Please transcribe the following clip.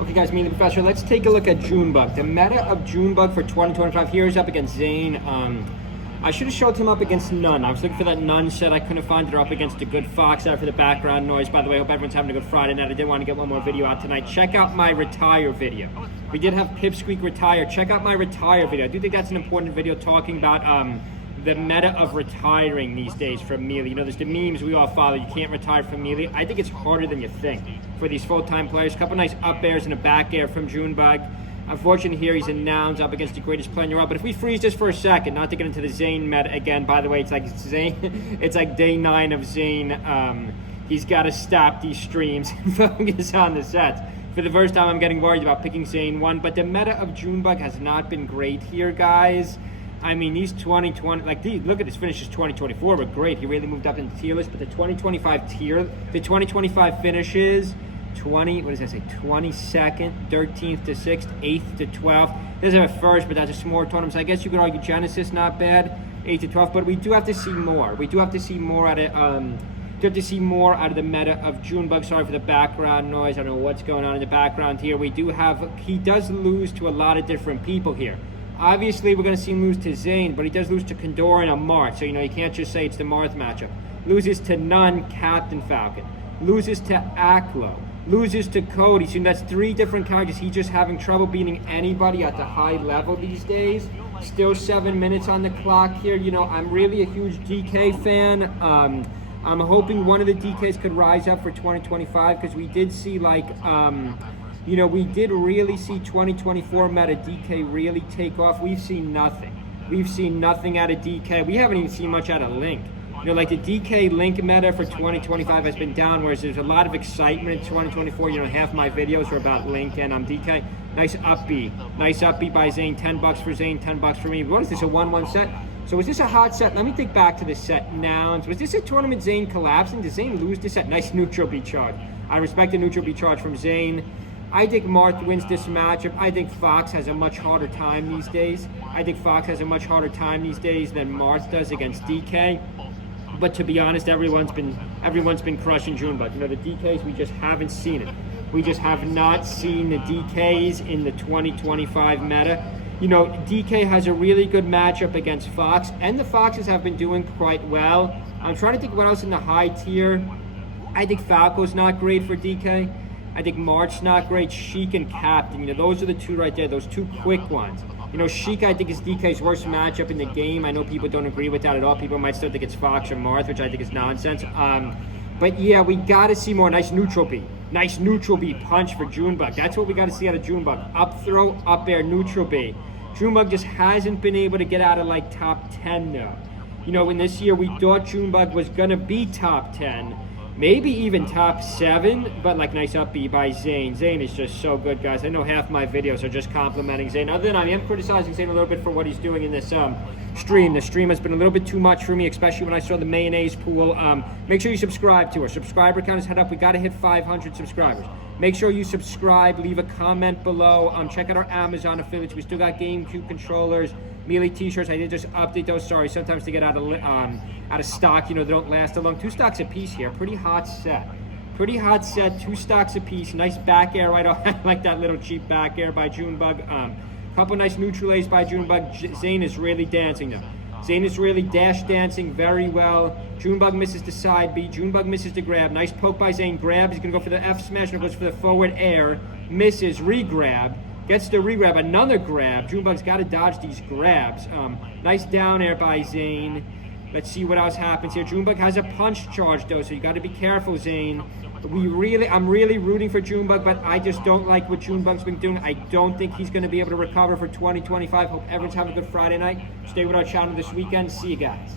Okay guys, me and the professor, let's take a look at Junebug. The meta of Junebug for 2025. Here is up against Zane. I should have showed him up against None. I was looking for that None set. I couldn't find it. Up against a good Fox. Sorry for the background noise. By the way, I hope everyone's having a good Friday night. I did want to get one more video out tonight. Check out my retire video. We did have Pipsqueak retire. Check out my retire video. I do think that's an important video talking about the meta of retiring these days from Melee. You know, there's the memes we all follow. You can't retire from Melee. I think it's harder than you think for these full-time players. A couple nice up airs and a back air from Junebug. Unfortunately here, he's in Nouns up against the greatest player in the world. But if we freeze this for a second, not to get into the Zane meta again, by the way, it's like Zane, it's like day 9 of Zane. He's got to stop these streams and focus on the sets. For the first time, I'm getting worried about picking Zane 1. But the meta of Junebug has not been great here, guys. I mean, these 2020, like these, look at his finishes 2024 were great. He really moved up in the tier list. But the 2025 tier, the 2025 finishes, 22nd, 13th to 6th, 8th to 12th. This is a first, but that's a smaller tournament. So I guess you could argue Genesis not bad, 8 to 12. But we do have to see more. We do have to see more out of the meta of Junebug. Sorry for the background noise. I don't know what's going on in the background here. We do have, he does lose to a lot of different people here. Obviously, we're going to see him lose to Zane, but he does lose to Condor and a Marth. So, you know, you can't just say it's the Marth matchup. Loses to None, Captain Falcon. Loses to Aklo. Loses to Cody. So that's 3 different characters. He's just having trouble beating anybody at the high level these days. Still 7 minutes on the clock here. You know, I'm really a huge DK fan. I'm hoping one of the DKs could rise up for 2025 because we did see like... you know, we did really see 2024 meta DK really take off. We've seen nothing. We've seen nothing out of DK. We haven't even seen much out of Link. You know, like the DK Link meta for 2025 has been down, whereas there's a lot of excitement in 2024. You know, half my videos are about Link and DK. Nice up B. Nice up B by Zane. $10 for Zane, $10 for me. What is this, a 1-1 set? So was this a hot set? Let me think back to the set. Nouns. Was this a tournament Zane collapsing? Did Zane lose this set? Nice neutral B charge. I respect the neutral B charge from Zane. I think Marth wins this matchup. I think Fox has a much harder time these days. I think Fox has a much harder time these days than Marth does against DK. But to be honest, everyone's been crushing Junebug. You know, the DKs, we just haven't seen it. We just have not seen the DKs in the 2025 meta. You know, DK has a really good matchup against Fox, and the Foxes have been doing quite well. I'm trying to think what else in the high tier. I think Falco's not great for DK. I think March's not great. Sheik and Captain, you know, those are the 2 right there, those 2 quick ones. You know, Sheik, I think, is DK's worst matchup in the game. I know people don't agree with that at all. People might still think it's Fox or Marth, which I think is nonsense. But yeah, we got to see more. Nice neutral B. Nice neutral B punch for Junebug. That's what we got to see out of Junebug. Up throw, up air, neutral B. Junebug just hasn't been able to get out of, like, top 10, though. You know, in this year, we thought Junebug was going to be top 10. Maybe even top 7, but like nice up B by Zane. Zane is just so good, guys. I know half my videos are just complimenting Zane. Other than I am criticizing Zane a little bit for what he's doing in this stream. The stream has been a little bit too much for me, especially when I saw the mayonnaise pool. Make sure you subscribe to our subscriber count is head up. We got to hit 500 subscribers. Make sure you subscribe, leave a comment below. Check out our Amazon affiliates. We still got GameCube controllers, Melee t-shirts. I did just update those. Sorry, sometimes they get out of stock. You know, they don't last that long. 2 stocks a piece here. Pretty hot set. Pretty hot set. 2 stocks a piece. Nice back air right off. I like that little cheap back air by Junebug. Couple nice neutral A's by Junebug. Zane is really dancing though. Zane is really dash dancing very well. Junebug misses the side B. Junebug misses the grab. Nice poke by Zane. Grab. He's going to go for the F smash and goes for the forward air. Misses. Re-grab. Gets the re-grab. Another grab. Junebug's got to dodge these grabs. Nice down air by Zane. Let's see what else happens here. Junebug has a punch charge though, so you got to be careful, Zane. I'm really rooting for Junebug, but I just don't like what Junebug's been doing. I don't think he's going to be able to recover for 2025. Hope everyone's having a good Friday night. Stay with our channel this weekend. See you guys.